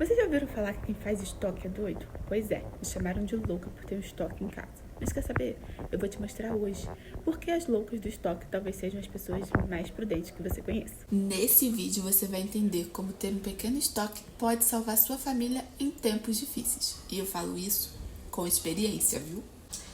Vocês já ouviram falar que quem faz estoque é doido? Pois é, me chamaram de louca por ter um estoque em casa. Mas quer saber? Eu vou te mostrar hoje porque as loucas do estoque talvez sejam as pessoas mais prudentes que você conheça. Nesse vídeo você vai entender como ter um pequeno estoque pode salvar sua família em tempos difíceis. E eu falo isso com experiência, viu?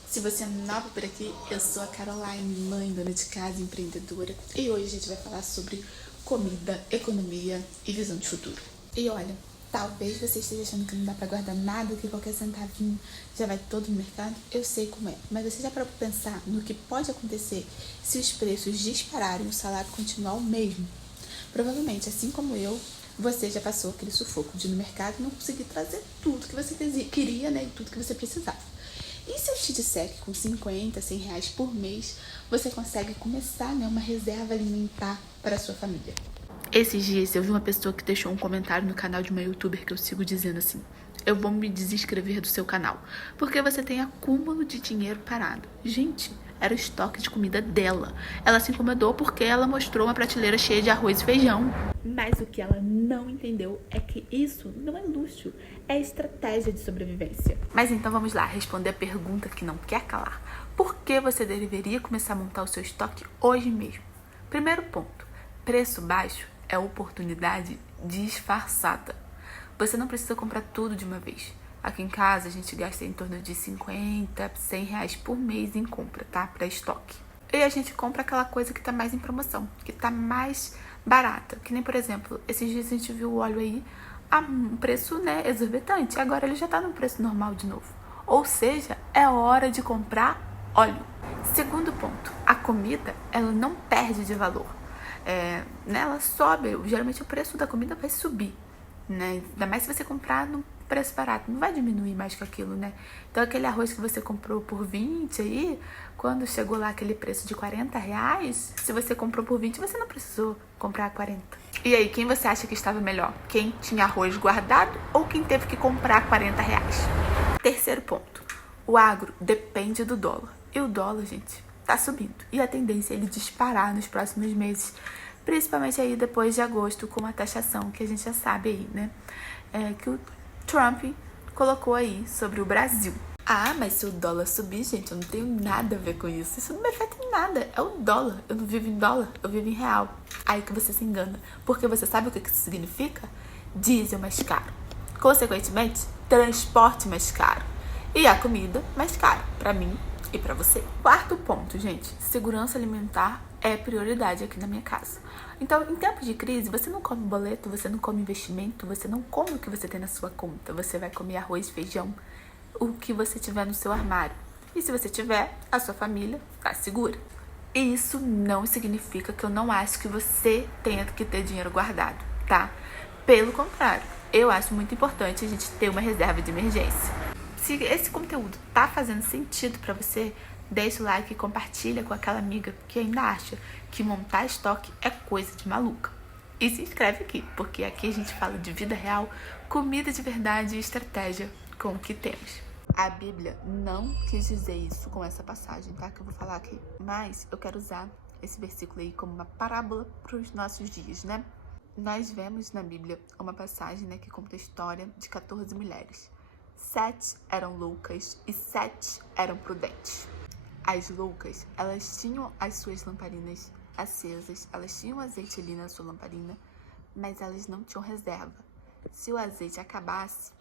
Se você é nova por aqui, eu sou a Caroline, mãe, dona de casa, empreendedora. E hoje a gente vai falar sobre comida, economia e visão de futuro. E olha, talvez você esteja achando que não dá pra guardar nada, que qualquer centavinho já vai todo no mercado. Eu sei como é, mas você já parou pra pensar no que pode acontecer se os preços dispararem e o salário continuar o mesmo? Provavelmente, assim como eu, você já passou aquele sufoco de ir no mercado e não conseguir trazer tudo que você queria, né, e tudo que você precisava. E se eu te disser que com 50, 100 reais por mês, você consegue começar, né, uma reserva alimentar para a sua família? Esses dias eu vi uma pessoa que deixou um comentário no canal de uma youtuber que eu sigo dizendo assim: eu vou me desinscrever do seu canal, porque você tem acúmulo de dinheiro parado. Gente, era o estoque de comida dela. Ela se incomodou porque ela mostrou uma prateleira cheia de arroz e feijão. Mas o que ela não entendeu é que isso não é luxo, é estratégia de sobrevivência. Mas então vamos lá, responder a pergunta que não quer calar. Por que você deveria começar a montar o seu estoque hoje mesmo? Primeiro ponto, preço baixo é oportunidade disfarçada. Você não precisa comprar tudo de uma vez. Aqui em casa a gente gasta em torno de 50, 100 reais por mês em compra, tá? Para estoque. E a gente compra aquela coisa que tá mais em promoção, que tá mais barata. Que nem, por exemplo, esses dias a gente viu o óleo aí a um preço, né, exorbitante. Agora ele já tá no preço normal de novo. Ou seja, é hora de comprar óleo. Segundo ponto, a comida, ela não perde de valor. Né, ela sobe, geralmente o preço da comida vai subir, né? Ainda mais se você comprar no preço barato, não vai diminuir mais que aquilo, né? Então aquele arroz que você comprou por 20 aí, quando chegou lá aquele preço de 40 reais, se você comprou por 20, você não precisou comprar 40. E aí, quem você acha que estava melhor? Quem tinha arroz guardado ou quem teve que comprar 40 reais? Terceiro ponto, o agro depende do dólar. E o dólar, gente, tá subindo. E a tendência é ele disparar nos próximos meses, principalmente aí depois de agosto, com a taxação que a gente já sabe aí, né? Que o Trump colocou aí sobre o Brasil. Ah, mas se o dólar subir, gente, eu não tenho nada a ver com isso. Isso não me afeta em nada. É o dólar. Eu não vivo em dólar, eu vivo em real. Aí que você se engana. Porque você sabe o que isso significa? Diesel mais caro. Consequentemente, transporte mais caro. E a comida mais cara. Pra mim e pra você. Quarto ponto, gente. Segurança alimentar é prioridade aqui na minha casa. Então, em tempos de crise, você não come boleto, você não come investimento, você não come o que você tem na sua conta. Você vai comer arroz, feijão, o que você tiver no seu armário. E se você tiver, a sua família tá segura. E isso não significa que eu não acho que você tenha que ter dinheiro guardado, tá? Pelo contrário, eu acho muito importante a gente ter uma reserva de emergência. Se esse conteúdo tá fazendo sentido pra você, deixa o like e compartilha com aquela amiga que ainda acha que montar estoque é coisa de maluca. E se inscreve aqui, porque aqui a gente fala de vida real, comida de verdade e estratégia com o que temos. A Bíblia não quis dizer isso com essa passagem, tá? Que eu vou falar aqui. Mas eu quero usar esse versículo aí como uma parábola para os nossos dias, né? Nós vemos na Bíblia uma passagem, né, que conta a história de 14 mulheres. 7 eram loucas e 7 eram prudentes. As loucas, elas tinham as suas lamparinas acesas, elas tinham azeite ali na sua lamparina, mas elas não tinham reserva. Se o azeite acabasse,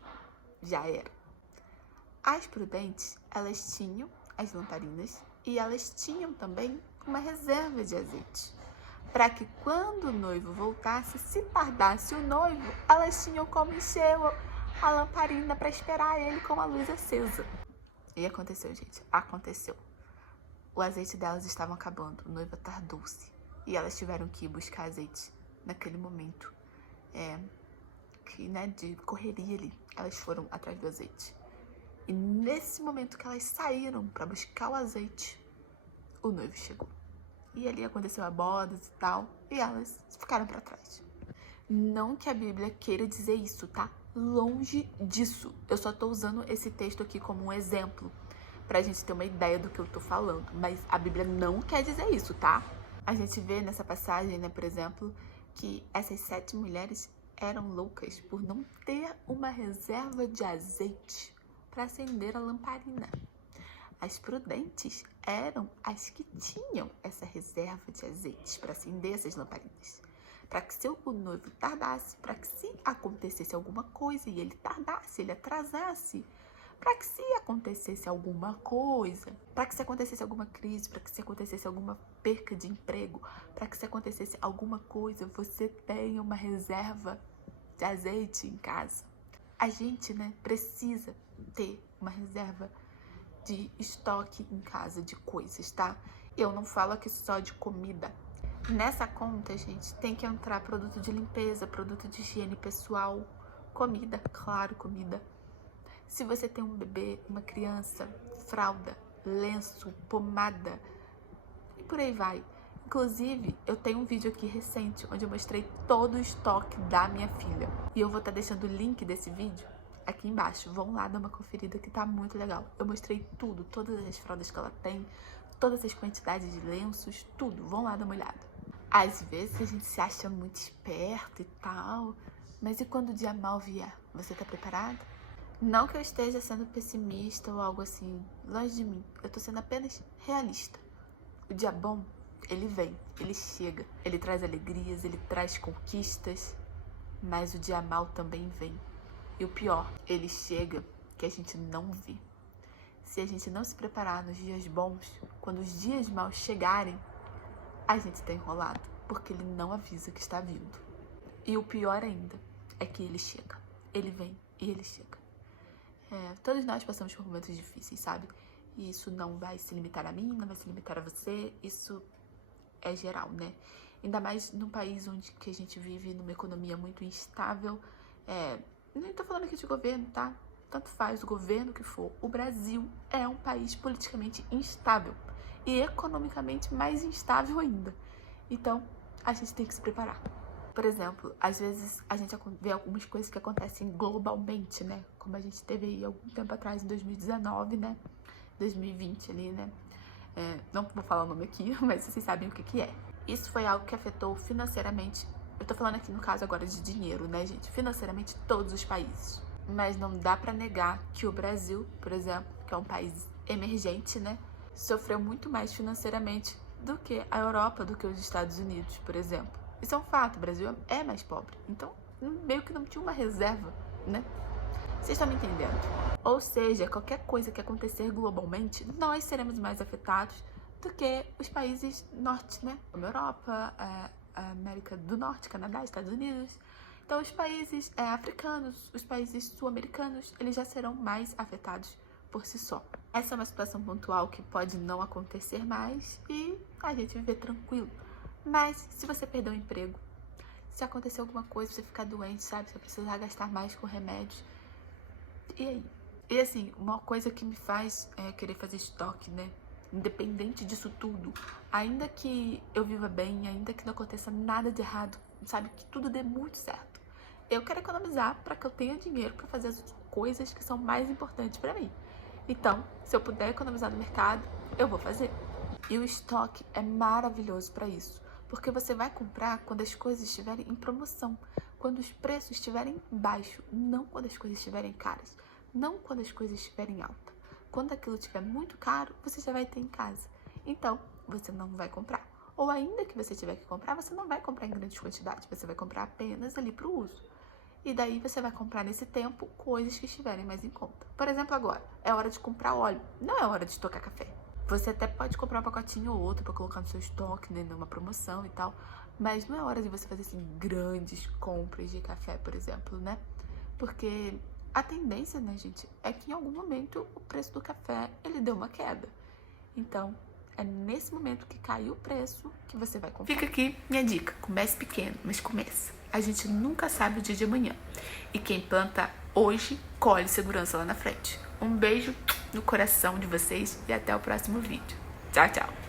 já era. As prudentes, elas tinham as lamparinas e elas tinham também uma reserva de azeite, para que quando o noivo voltasse, se tardasse o noivo, elas tinham como encher a lamparina para esperar ele com a luz acesa. E aconteceu, gente, aconteceu. O azeite delas estava acabando, o noivo tardou-se e elas tiveram que ir buscar azeite naquele momento, de correria ali. Elas foram atrás do azeite. E nesse momento que elas saíram para buscar o azeite, o noivo chegou. E ali aconteceu a boda e tal, e elas ficaram para trás. Não que a Bíblia queira dizer isso, tá? Longe disso. Eu só tô usando esse texto aqui como um exemplo, pra gente ter uma ideia do que eu tô falando. Mas a Bíblia não quer dizer isso, tá? A gente vê nessa passagem, né, por exemplo, que essas 7 mulheres eram loucas por não ter uma uma reserva de azeite para acender a lamparina. As prudentes eram as que tinham essa reserva de azeites para acender essas lamparinas. Para que se o noivo tardasse, para que se acontecesse alguma coisa e ele tardasse, ele atrasasse, para que se acontecesse alguma coisa, para que se acontecesse alguma crise, para que se acontecesse alguma perca de emprego, para que se acontecesse alguma coisa, você tenha uma reserva de azeite em casa. A gente, precisa ter uma reserva de estoque em casa de coisas, tá? Eu não falo aqui só de comida. Nessa conta, gente, tem que entrar produto de limpeza, produto de higiene pessoal, comida, claro, comida. Se você tem um bebê, uma criança, fralda, lenço, pomada e por aí vai. Inclusive, eu tenho um vídeo aqui recente onde eu mostrei todo o estoque da minha filha. E eu vou estar deixando o link desse vídeo aqui embaixo. Vão lá dar uma conferida que tá muito legal. Eu mostrei tudo, todas as fraldas que ela tem, todas as quantidades de lenços, tudo. Vão lá dar uma olhada. Às vezes a gente se acha muito esperto e tal, mas e quando o dia mal vier? Você tá preparado? Não que eu esteja sendo pessimista ou algo assim, longe de mim. Eu tô sendo apenas realista. O dia bom, ele vem, ele chega. Ele traz alegrias, ele traz conquistas, mas o dia mal também vem. E o pior, ele chega que a gente não vê. Se a gente não se preparar nos dias bons, quando os dias maus chegarem, a gente tá enrolado, porque ele não avisa que está vindo. E o pior ainda é que ele chega. Ele vem e ele chega. Todos nós passamos por momentos difíceis, sabe? E isso não vai se limitar a mim, não vai se limitar a você. Isso é geral, né? Ainda mais num país onde que a gente vive numa economia muito instável. Nem tô falando aqui de governo, tá? Tanto faz o governo que for. O Brasil é um país politicamente instável e economicamente mais instável ainda. Então, a gente tem que se preparar. Por exemplo, às vezes a gente vê algumas coisas que acontecem globalmente, né? Como a gente teve aí algum tempo atrás, em 2019, né? 2020 ali, né? Não vou falar o nome aqui, mas vocês sabem o que é. Isso foi algo que afetou financeiramente. Eu tô falando aqui no caso agora de dinheiro, né, gente? Financeiramente todos os países. Mas não dá pra negar que o Brasil, por exemplo, que é um país emergente, né? Sofreu muito mais financeiramente do que a Europa, do que os Estados Unidos, por exemplo. Isso é um fato, o Brasil é mais pobre. Então, meio que não tinha uma reserva, né? Vocês estão me entendendo? Ou seja, qualquer coisa que acontecer globalmente, nós seremos mais afetados do que os países norte, né? Como a Europa, a América do Norte, Canadá, Estados Unidos. Então, os países africanos, os países sul-americanos, eles já serão mais afetados por si só. Essa é uma situação pontual que pode não acontecer mais e a gente viver tranquilo. Mas se você perder o emprego, se acontecer alguma coisa, você ficar doente, sabe? Você precisar gastar mais com remédios. E aí? E assim, uma coisa que me faz querer fazer estoque, né? Independente disso tudo, ainda que eu viva bem, ainda que não aconteça nada de errado, sabe? Que tudo dê muito certo. Eu quero economizar para que eu tenha dinheiro para fazer as coisas que são mais importantes para mim. Então, se eu puder economizar no mercado, eu vou fazer. E o estoque é maravilhoso para isso. Porque você vai comprar quando as coisas estiverem em promoção, quando os preços estiverem baixos, não quando as coisas estiverem caras, não quando as coisas estiverem altas. Quando aquilo estiver muito caro, você já vai ter em casa. Então, você não vai comprar. Ou ainda que você tiver que comprar, você não vai comprar em grandes quantidades, você vai comprar apenas ali para o uso. E daí você vai comprar nesse tempo coisas que estiverem mais em conta. Por exemplo, agora, é hora de comprar óleo, não é hora de estocar café. Você até pode comprar um pacotinho ou outro para colocar no seu estoque, né, numa promoção e tal, mas não é hora de você fazer assim grandes compras de café, por exemplo, né? Porque a tendência, né, gente, é que em algum momento o preço do café, ele deu uma queda. Então, é nesse momento que cai o preço que você vai comprar. Fica aqui minha dica, comece pequeno, mas começa. A gente nunca sabe o dia de amanhã. E quem planta hoje, colhe segurança lá na frente. Um beijo no coração de vocês e até o próximo vídeo. Tchau, tchau!